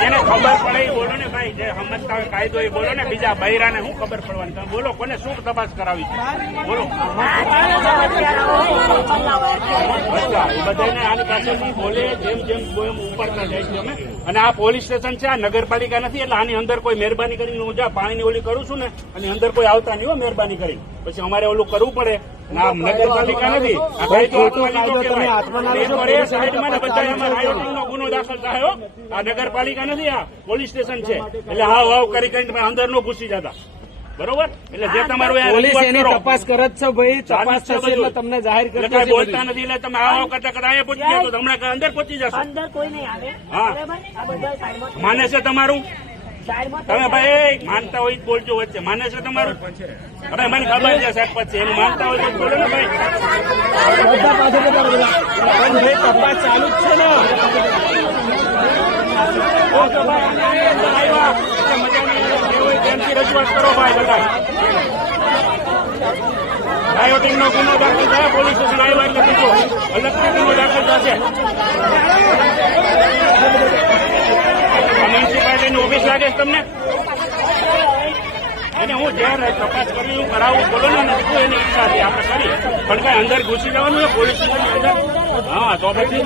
જેને ખબર પડે એ બોલો ને ભાઈ, જે સમજતા હોય કાયદો એ બોલો ને. બીજા બૈરાને શું ખબર પડવાની? તમે બોલો, કોને શું તપાસ કરાવી છે બોલો. એ બધાને આની પાસેથી બોલે જેમ જેમ ઉપાડતા જાય છે અમે. અને આ પોલીસ સ્ટેશન છે, આ નગરપાલિકા નથી. એટલે આની અંદર કોઈ મહેરબાની કરીને હું જ્યાં પાણીની ઓલી કરું છું ને, અને અંદર કોઈ આવતા નહીં હો મહેરબાની કરી. પછી અમારે ઓલું કરવું પડે. આ નગરપાલિકા નથી, નો ગુનો દાખલ થાય. આ નગરપાલિકા નથી, આ પોલીસ સ્ટેશન છે. એટલે હાવ હાવ કરી કરીને અંદર નો ઘૂસી જતા. બરોબર? એટલે જે તમારું તપાસ કરે છે ભાઈ, તપાસ થશે એટલે તમને જાહેર કરે. બોલતા નથી એટલે તમે આવો કરતા કરતા અહીંયા પહોંચી ગયા તો હમણાં અંદર પહોંચી જશો. અંદર કોઈ નહીં આવે. હા, માને છે તમારું? તમે ભાઈ માનતા હોય બોલજો વચ્ચે. માને છે તમારું? હવે મને ખબર છે સાહેબ પછી એનું માનતા હોય તો બોલો ને ભાઈ. તપાસ ચાલુ જ છે ને. રજૂઆત કરો ભાઈ બધા. રાયોટિંગ નો ગુનો દાખલ થાય પોલીસ સ્ટેશન આવ્યા એટલે બીજો અલગથી ગુનો દાખલ થશે. મ્યુનિસિપાલિટીની ઓફિસ લાગે છે તમને? એને હું જ્યારે તપાસ કરી હું કરાવું બોલો ને નથી એની ઈચ્છા હતી આપણે કરી. પણ કઈ અંદર ઘૂસી જવાનું પોલીસ સ્ટેશનની અંદર? હા તો પછી